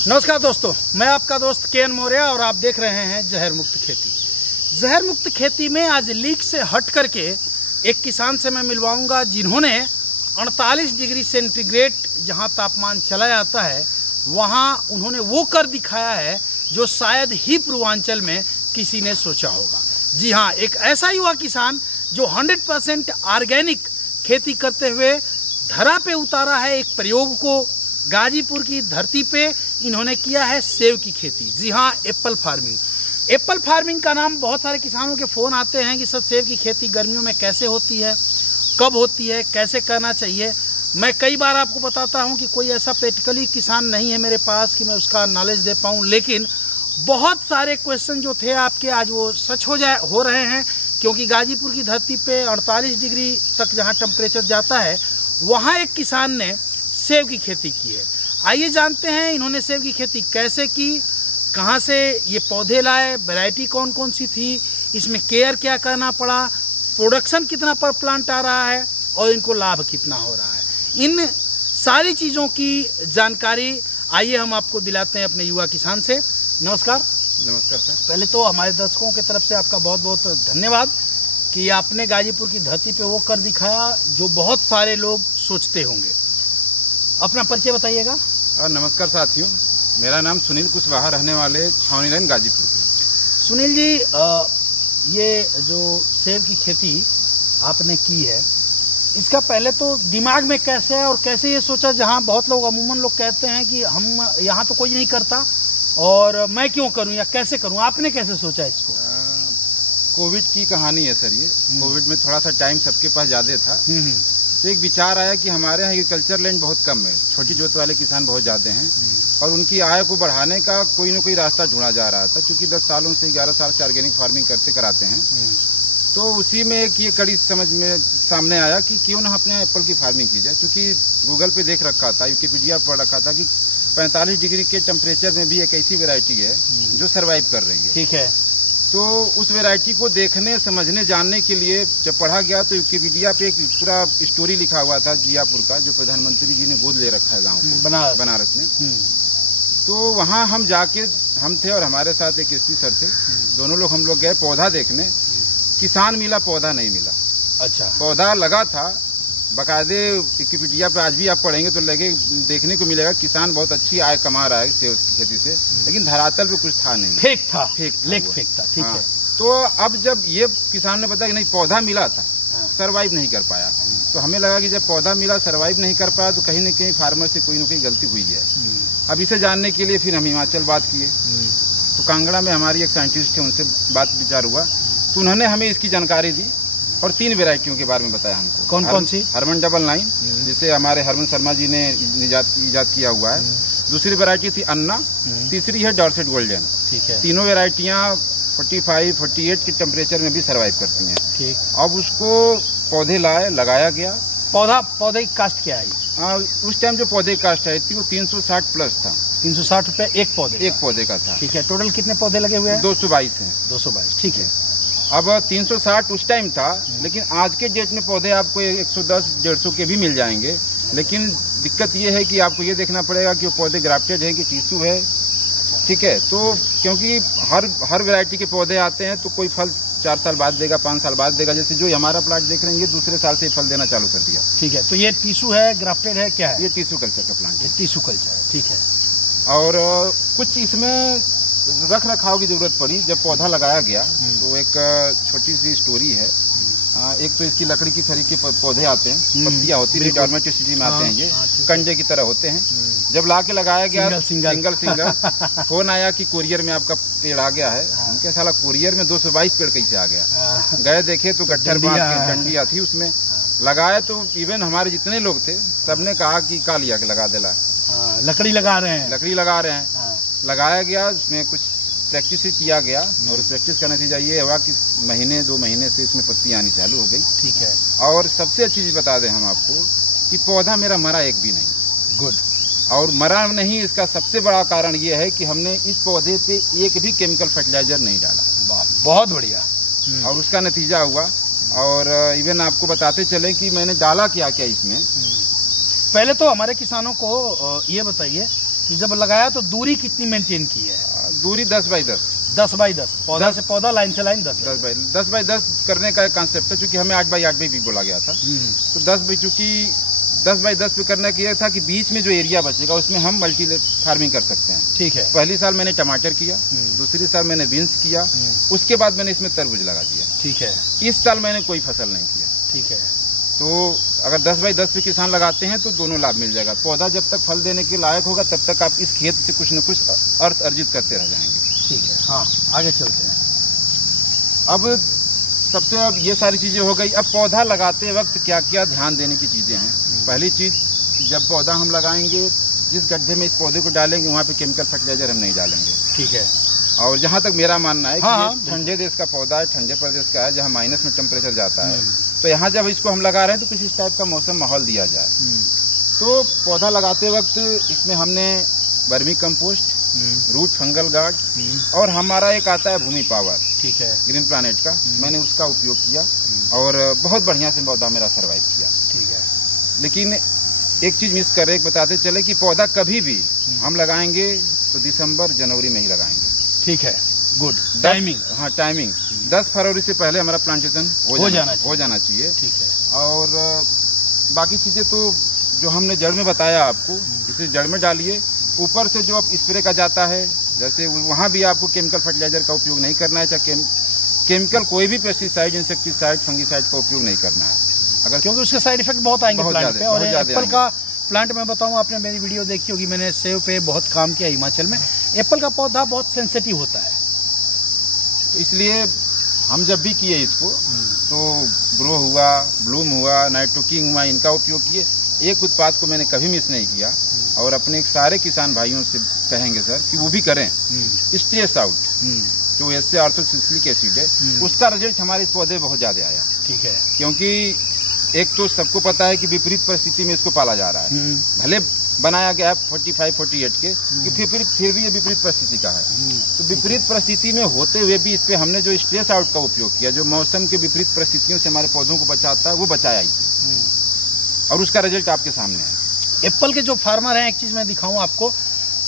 नमस्कार दोस्तों, मैं आपका दोस्त के.एन. मौर्य और आप देख रहे हैं जहर मुक्त खेती। जहर मुक्त खेती में आज लीक से हट करके एक किसान से मैं मिलवाऊंगा जिन्होंने 48 डिग्री सेंटीग्रेड जहां तापमान चला जाता है वहां उन्होंने वो कर दिखाया है जो शायद ही पूर्वांचल में किसी ने सोचा होगा। जी हाँ, एक ऐसा युवा किसान जो 100% ऑर्गेनिक खेती करते हुए धरा पे उतारा है एक प्रयोग को। गाजीपुर की धरती पे इन्होंने किया है सेब की खेती। जी हाँ, एप्पल फार्मिंग। एप्पल फार्मिंग का नाम बहुत सारे किसानों के फ़ोन आते हैं कि सर सेब की खेती गर्मियों में कैसे होती है, कब होती है, कैसे करना चाहिए। मैं कई बार आपको बताता हूं कि कोई ऐसा प्रैक्टिकली किसान नहीं है मेरे पास कि मैं उसका नॉलेज दे पाऊं, लेकिन बहुत सारे क्वेश्चन जो थे आपके आज वो सच हो रहे हैं, क्योंकि गाजीपुर की धरती पे 48 डिग्री तक जहां टेम्परेचर जाता है वहां एक किसान ने सेब की खेती की है। आइए जानते हैं इन्होंने सेब की खेती कैसे की, कहां से ये पौधे लाए, वैरायटी कौन कौन सी थी, इसमें केयर क्या करना पड़ा, प्रोडक्शन कितना पर प्लांट आ रहा है और इनको लाभ कितना हो रहा है। इन सारी चीज़ों की जानकारी आइए हम आपको दिलाते हैं अपने युवा किसान से। नमस्कार। नमस्कार सर। पहले तो हमारे दर्शकों की तरफ से आपका बहुत बहुत धन्यवाद कि आपने गाजीपुर की धरती पे वो कर दिखाया जो बहुत सारे लोग सोचते होंगे। अपना परिचय बताइएगा। नमस्कार साथियों, मेरा नाम सुनील कुशवाहा, रहने वाले छावनी लाइन गाजीपुर के। सुनील जी, ये जो सेब की खेती आपने की है इसका पहले तो दिमाग में कैसे है और कैसे ये सोचा, जहाँ बहुत लोग अमूमन लोग कहते हैं कि हम यहाँ तो कोई नहीं करता और मैं क्यों करूँ या कैसे करूँ, आपने कैसे सोचा इसको? कोविड की कहानी है सर ये। कोविड में थोड़ा सा टाइम सबके पास ज़्यादा था, तो एक विचार आया कि हमारे यहाँ एग्रीकल्चर लैंड बहुत कम है, छोटी जोत वाले किसान बहुत ज़्यादा हैं और उनकी आय को बढ़ाने का कोई न कोई रास्ता ढूंढा जा रहा था। क्योंकि 10 सालों से 11 साल से ऑर्गेनिक फार्मिंग कराते हैं, तो उसी में एक ये कड़ी समझ में सामने आया कि क्यों ना अपने एप्पल की फार्मिंग की जाए। क्योंकि गूगल पे देख रखा था, विकिपीडिया पढ़ रखा था कि 45 डिग्री के टेम्परेचर में भी एक ऐसी वेराइटी है जो सर्वाइव कर रही है। ठीक है। तो उस वेराइटी को देखने, समझने, जानने के लिए जब पढ़ा गया तो विकिपीडिया पे एक पूरा स्टोरी लिखा हुआ था जियापुर का, जो प्रधानमंत्री जी ने गोद ले रखा है गाँव को, बनारस में। तो वहाँ हम जाके, हम थे और हमारे साथ एक एसपी सर थे, दोनों लोग हम लोग गए पौधा देखने। किसान मिला, पौधा नहीं मिला। अच्छा। पौधा लगा था बकायदे, विकिपीडिया पे आज भी आप पढ़ेंगे तो लगे देखने को मिलेगा किसान बहुत अच्छी आय कमा रहा है सेब की खेती से, लेकिन धरातल पे कुछ था नहीं, फेक था। ठीक है। तो अब जब ये किसान ने बताया कि नहीं पौधा मिला था, सरवाइव नहीं कर पाया, तो हमें लगा कि जब पौधा मिला सरवाइव नहीं कर पाया तो कहीं न कहीं फार्मर से कोई न कोई गलती हुई है। अब इसे जानने के लिए फिर हम हिमाचल बात किए, तो कांगड़ा में हमारी एक साइंटिस्ट है, उनसे बात विचार हुआ, तो उन्होंने हमें इसकी जानकारी दी और 3 वेराइटियों के बारे में बताया हमको। कौन कौन सी? हरमन डबल 9, जिसे हमारे हरमन शर्मा जी ने इजाद किया हुआ है। दूसरी वेराइटी थी अन्ना, तीसरी है डॉर्सेट गोल्डन। ठीक है। तीनों वेराइटियाँ 45, 48 के टेम्परेचर में भी सर्वाइव करती हैं। ठीक। अब उसको पौधे लगाया गया। पौधे की कास्ट क्या है? उस टाइम जो पौधे की कास्ट आई थी वो 360 प्लस था। 360 रुपये एक पौधे का था। ठीक है। टोटल कितने पौधे लगे हुए हैं? 222 हैं। 222। ठीक है। अब 360 उस टाइम था, लेकिन आज के डेट में पौधे आपको 110, 150 के भी मिल जाएंगे। लेकिन दिक्कत ये है कि आपको ये देखना पड़ेगा कि वो पौधे ग्राफ्टेड है कि टिश्यू है। ठीक है। तो क्योंकि हर वैरायटी के पौधे आते हैं, तो कोई फल 4 साल बाद देगा, 5 साल बाद देगा। जैसे जो हमारा प्लांट देख रहे हैं, ये दूसरे साल से फल देना चालू कर दिया। ठीक है। तो ये टिश्यू है, ग्राफ्टेड है, क्या है? ये टिश्यू कल्चर का प्लांट है। ये टिश्यू कल्चर है। ठीक है। और कुछ इसमें रख रखाव की जरूरत पड़ी। जब पौधा लगाया गया तो एक छोटी सी स्टोरी है। एक तो इसकी लकड़ी की तरीके पौधे आते हैं, पत्तियां होती है, डॉर्मेटिसिटी में आते हैं, ये कंडे की तरह होते हैं। जब ला के लगाया गया सिंगल फोन आया कि कुरियर में आपका पेड़ आ गया है। उनके साला कुरियर में 222 पेड़ कैसे आ गया? गए देखे तो गट्ठर डंडिया थी उसमें। लगाए तो इवन हमारे जितने लोग थे सबने कहा कि का लिया के लगा देला, लकड़ी लगा रहे हैं। लगाया गया, उसमें कुछ प्रैक्टिस किया गया और प्रैक्टिस का नतीजा ये हुआ कि महीने 2 महीने से इसमें पत्ती आनी चालू हो गई। ठीक है। और सबसे अच्छी चीज बता दें हम आपको कि पौधा मेरा मरा एक भी नहीं। गुड। और मरा नहीं, इसका सबसे बड़ा कारण ये है कि हमने इस पौधे पे एक भी केमिकल फर्टिलाइजर नहीं डाला। बहुत बढ़िया। और उसका नतीजा हुआ। और इवन आपको बताते चले कि मैंने डाला क्या क्या इसमें। पहले तो हमारे किसानों को ये बताइए कि जब लगाया तो दूरी कितनी मेंटेन की है? दूरी 10 बाई 10। 10 बाई 10, पौधा से पौधा, लाइन से लाइन 10 बाई 10 करने का एक कॉन्सेप्ट है, क्योंकि हमें 8 बाई 8 भी बोला गया था। तो 10 बाई, चूंकि 10 बाई 10 पे करने का यह था कि बीच में जो एरिया बचेगा उसमें हम मल्टी फार्मिंग कर सकते हैं। ठीक है। पहली साल मैंने टमाटर किया, दूसरी साल मैंने बीन्स किया, उसके बाद मैंने इसमें तरबूज लगा दिया। ठीक है। इस साल मैंने कोई फसल नहीं किया। ठीक है। तो अगर 10 बाई 10 पे किसान लगाते हैं तो दोनों लाभ मिल जाएगा। पौधा जब तक फल देने के लायक होगा तब तक आप इस खेत से कुछ न कुछ अर्थ अर्जित करते रह जाएंगे। ठीक है। हाँ, आगे चलते हैं। अब सबसे अब ये सारी चीजें हो गई। अब पौधा लगाते वक्त क्या क्या ध्यान देने की चीजें हैं। पहली चीज, जब पौधा हम लगाएंगे, जिस गड्ढे में इस पौधे को डालेंगे वहाँ पे केमिकल फर्टिलाइजर हम नहीं डालेंगे। ठीक है। और जहाँ तक मेरा मानना है कि ठंडे देश का पौधा है, ठंडे प्रदेश का है, जहाँ माइनस में टेम्परेचर जाता है, तो यहाँ जब इसको हम लगा रहे हैं तो कुछ इस टाइप का मौसम माहौल दिया जाए। तो पौधा लगाते वक्त इसमें हमने vermicompost, root fungal guard और हमारा एक आता है भूमि पावर, ठीक है, ग्रीन प्लानेट का, मैंने उसका उपयोग किया और बहुत बढ़िया से पौधा मेरा सर्वाइव किया। ठीक है। लेकिन एक चीज मिस कर रहे, बताते चले कि पौधा कभी भी हम लगाएंगे तो दिसंबर जनवरी में ही लगाएंगे। ठीक है, गुड टाइमिंग। हाँ, टाइमिंग 10 फरवरी से पहले हमारा प्लांटेशन हो जाना चाहिए। ठीक है। और बाकी चीजें तो जो हमने जड़ में बताया आपको, इसे जड़ में डालिए। ऊपर से जो आप स्प्रे का जाता है, जैसे वहाँ भी आपको केमिकल फर्टिलाइजर का उपयोग नहीं करना है, चाहे केमिकल कोई भी पेस्टिसाइड, इंसेक्टिसाइड, फंगिसाइड का उपयोग नहीं करना है, अगर क्योंकि उसके साइड इफेक्ट बहुत आएंगे प्लांट पे। और एप्पल का प्लांट मैं बताऊं, आपने मेरी वीडियो देखी होगी, मैंने सेब पे बहुत काम किया हिमाचल में। एप्पल का पौधा बहुत सेंसिटिव होता है, तो इसलिए हम जब भी किए इसको तो ग्रो हुआ, ब्लूम हुआ, नाइट्रोकिंग हुआ, इनका उपयोग किए। एक उत्पाद को मैंने कभी मिस नहीं किया और अपने सारे किसान भाइयों से कहेंगे सर कि वो भी करें। स्ट्रेस आउट जो एस ऑर्थोसिलिक एसिड है, उसका रिजल्ट हमारे इस पौधे बहुत ज्यादा आया। ठीक है। क्योंकि एक तो सबको पता है कि विपरीत परिस्थिति में इसको पाला जा रहा है, भले बनाया गया है 45-48 के, कि फिर भी ये विपरीत परिस्थिति का है। तो विपरीत परिस्थिति में होते हुए भी इस पे हमने जो स्ट्रेस आउट का उपयोग किया, जो मौसम के विपरीत परिस्थितियों से हमारे पौधों को बचाता है, वो बचाया ही, और उसका रिजल्ट आपके सामने है। एप्पल के जो फार्मर हैं, एक चीज मैं दिखाऊं आपको,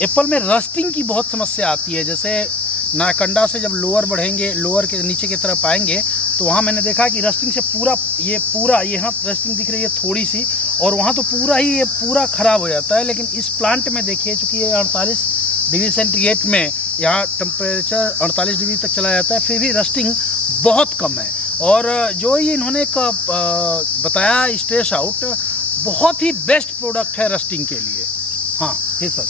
एप्पल में रस्टिंग की बहुत समस्या आती है। जैसे नाकंडा से जब लोअर बढ़ेंगे, लोअर के नीचे की तरफ आएंगे, तो वहाँ मैंने देखा कि रस्टिंग से पूरा यहाँ रस्टिंग दिख रही है थोड़ी सी, और वहाँ तो पूरा ही ये पूरा खराब हो जाता है। लेकिन इस प्लांट में देखिए, चूंकि ये 48 डिग्री सेंटीग्रेड में यहाँ टेम्परेचर 48 डिग्री तक चला जाता है, फिर भी रस्टिंग बहुत कम है। और जो ये इन्होंने बताया स्ट्रेस आउट, बहुत ही बेस्ट प्रोडक्ट है रस्टिंग के लिए। हाँ, फिर सर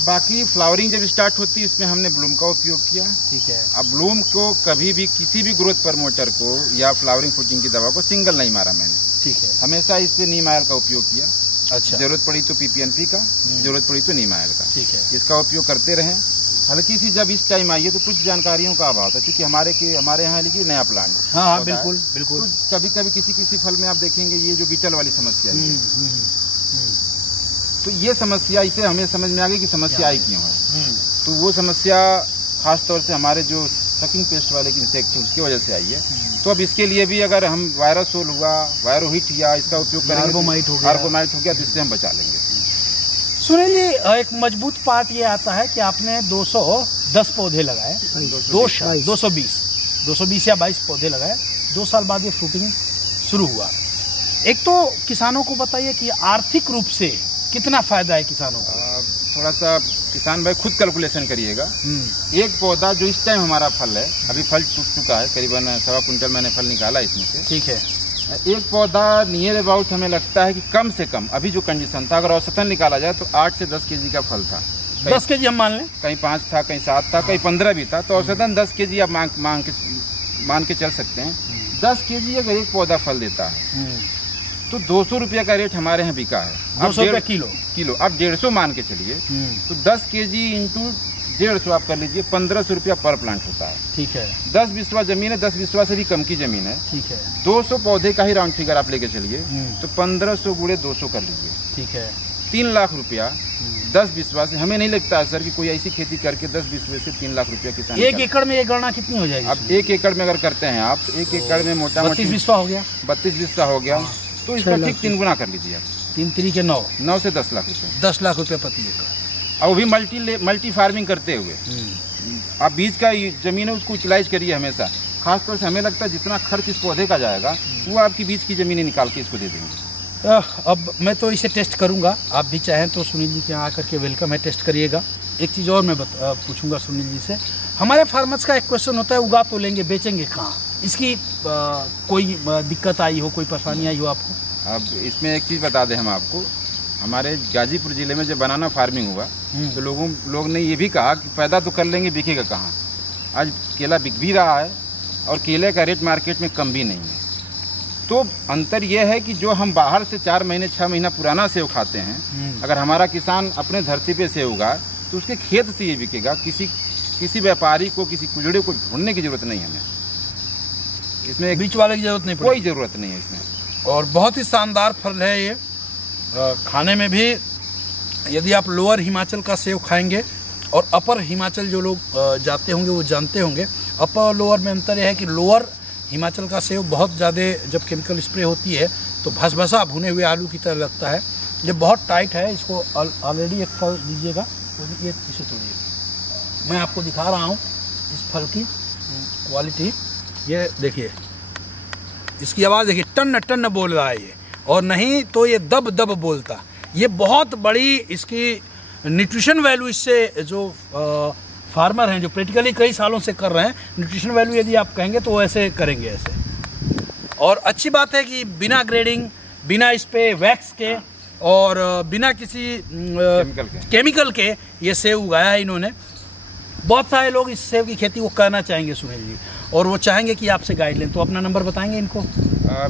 बाकी फ्लावरिंग जब स्टार्ट होती है, इसमें हमने ब्लूम का उपयोग किया। ठीक है। अब ब्लूम को कभी भी किसी भी ग्रोथ प्रमोटर को या फ्लावरिंग फुटिंग की दवा को सिंगल नहीं मारा मैंने। ठीक है। हमेशा इस पे नीम ऑयल का उपयोग किया। अच्छा। जरूरत पड़ी तो पीपीएनपी का, जरूरत पड़ी तो नीम ऑयल का। ठीक है। इसका उपयोग करते रहे। हल्की सी जब इस टाइम आई है तो कुछ जानकारियों का अभाव था, क्योंकि हमारे यहाँ लिखिए नया प्लांट। हाँ, बिल्कुल बिल्कुल। तो कभी कभी किसी फल में आप देखेंगे ये जो बीटल वाली समस्या है, तो ये समस्या, इसे हमें समझ में आ गई कि समस्या आई क्यों है। तो वो समस्या खास तौर से हमारे जो सकिंग पेस्ट वाले इंसेक्ट है उसकी वजह से आई है। तो अब इसके लिए भी अगर हम वायरोसोल हुआ, वायरोहिट या इसका उपयोग करेंगे, कार्बोमाइट हो गया, तो इससे हम बचा लेंगे। सुनील जी, एक मजबूत पार्ट ये आता है कि आपने 210 पौधे लगाए, 220 या 22 पौधे लगाए, 2 साल बाद ये फ्रूटिंग शुरू हुआ। एक तो किसानों को बताइए कि आर्थिक रूप से कितना फायदा है किसानों को? थोड़ा सा किसान भाई खुद कैलकुलेशन करिएगा। एक पौधा जो इस टाइम हमारा फल है, अभी फल टूट चुका है, करीबन 1.25 कुंटल मैंने फल निकाला इसमें से। ठीक है। एक पौधा नियर अबाउट हमें लगता है कि कम से कम, अभी जो कंडीशन था, अगर औसतन निकाला जाए तो 8 से 10 केजी का फल था। 10 केजी हम मान लें, कहीं 5 था, कहीं 7 था, कहीं 15 भी था, तो औसतन 10 केजी आप मान के चल सकते हैं। 10 केजी अगर एक पौधा फल देता है तो 200 रुपये का रेट हमारे यहाँ बिका है। 200 रुपये किलो। आप 150 मान के चलिए, तो 10 केजी इंटू 150 आप कर लीजिए, 1500 रुपया पर प्लांट होता है। ठीक है। 10 बिस्वा जमीन है, 10 बिस्वा से भी कम की जमीन है। ठीक है। 200 पौधे का ही राउंड फिगर आप लेके चलिए, तो 1500 गुणे 200 कर लीजिए। ठीक है। 3 लाख रुपया 10 बिस्वा से। हमें नहीं लगता है सर कि कोई ऐसी खेती करके 10 बिस्वे से 3 लाख रुपया किसान। 1 एकड़ में ये गणना कितनी हो जाएगी? अब 1 एकड़ में अगर करते हैं आप, 1 एकड़ में मोटा 32 बिस्वा हो गया, 32 बिस्वा हो गया, तो इसका ठीक 3 गुना कर लीजिए आप। 3 3 के 9 से 10 लाख रुपए। 10 लाख रुपये प्रति एकड़। और वो भी मल्टी फार्मिंग करते हुए। आप बीज का जमीन है उसको यूटिलाइज करिए हमेशा। खासतौर से हमें लगता है जितना खर्च इस पौधे का जाएगा वो आपकी बीज की जमीनें निकाल के इसको दे देंगे। अब मैं तो इसे टेस्ट करूंगा, आप भी चाहें तो सुनील जी के यहाँ आकर के वेलकम है, टेस्ट करिएगा। एक चीज़ और मैं पूछूंगा सुनील जी से, हमारे फार्मर्स का एक क्वेश्चन होता है उगा तो लेंगे बेचेंगे कहाँ, इसकी कोई दिक्कत आई हो, कोई परेशानी आई हो आपको? अब इसमें एक चीज़ बता दें हम आपको, हमारे गाजीपुर जिले में जब बनाना फार्मिंग हुआ तो लोग ने ये भी कहा कि पैदा तो कर लेंगे बिकेगा कहाँ। आज केला बिक भी रहा है और केले का रेट मार्केट में कम भी नहीं है। तो अंतर यह है कि जो हम बाहर से 4 महीने 6 महीना पुराना सेव खाते हैं, अगर हमारा किसान अपने धरती पे सेव उगाए तो उसके खेत से ये बिकेगा। किसी व्यापारी को, किसी कुजड़े को ढूंढने की जरूरत नहीं हमें, इसमें बीच वाले की जरूरत नहीं, कोई जरूरत नहीं है इसमें। और बहुत ही शानदार फल है ये, खाने में भी। यदि आप लोअर हिमाचल का सेव खाएंगे और अपर हिमाचल जो लोग जाते होंगे वो जानते होंगे, अपर लोअर में अंतर यह है कि लोअर हिमाचल का सेव बहुत ज़्यादा जब केमिकल स्प्रे होती है तो भसभसा भुने हुए आलू की तरह लगता है। ये बहुत टाइट है, इसको ऑलरेडी एक फल दीजिएगा, ये इसे तोड़िए, मैं आपको दिखा रहा हूँ इस फल की क्वालिटी। ये देखिए, इसकी आवाज़ देखिए, टन टन बोल रहा है ये, और नहीं तो ये दब दब बोलता। ये बहुत बड़ी इसकी न्यूट्रिशन वैल्यू, इससे जो फार्मर हैं जो प्रैक्टिकली कई सालों से कर रहे हैं, न्यूट्रिशन वैल्यू यदि आप कहेंगे तो ऐसे करेंगे ऐसे। और अच्छी बात है कि बिना ग्रेडिंग, बिना इस पे वैक्स के और बिना किसी केमिकल के ये सेव उगाया है इन्होंने। बहुत सारे लोग इस सेव की खेती को करना चाहेंगे सुनील जी, और वो चाहेंगे कि आपसे गाइड लें, तो अपना नंबर बताएंगे इनको?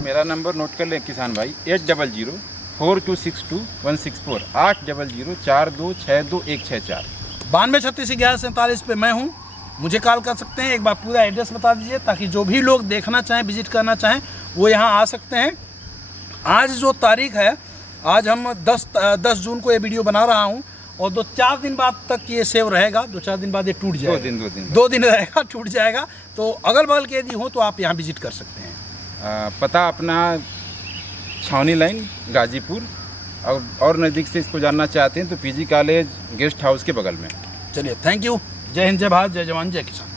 मेरा नंबर नोट कर लें किसान भाई, 8004262164, 8042626164। 92361147 पे मैं हूँ, मुझे कॉल कर सकते हैं। एक बार पूरा एड्रेस बता दीजिए ताकि जो भी लोग देखना चाहें, विजिट करना चाहें, वो यहाँ आ सकते हैं। आज जो तारीख है, आज हम 10 जून को ये वीडियो बना रहा हूँ, और 2-4 दिन बाद तक ये सेव रहेगा। 2-4 दिन बाद ये टूट जाएगा, 2 दिन रहेगा, टूट जाएगा। तो अगल बगल के यदि हो तो आप यहाँ विजिट कर सकते हैं। पता अपना छावनी लाइन गाजीपुर, और नज़दीक से इसको जानना चाहते हैं तो पीजी कॉलेज गेस्ट हाउस के बगल में। चलिए, थैंक यू। जय हिंद, जय भारत, जय जवान, जय किसान।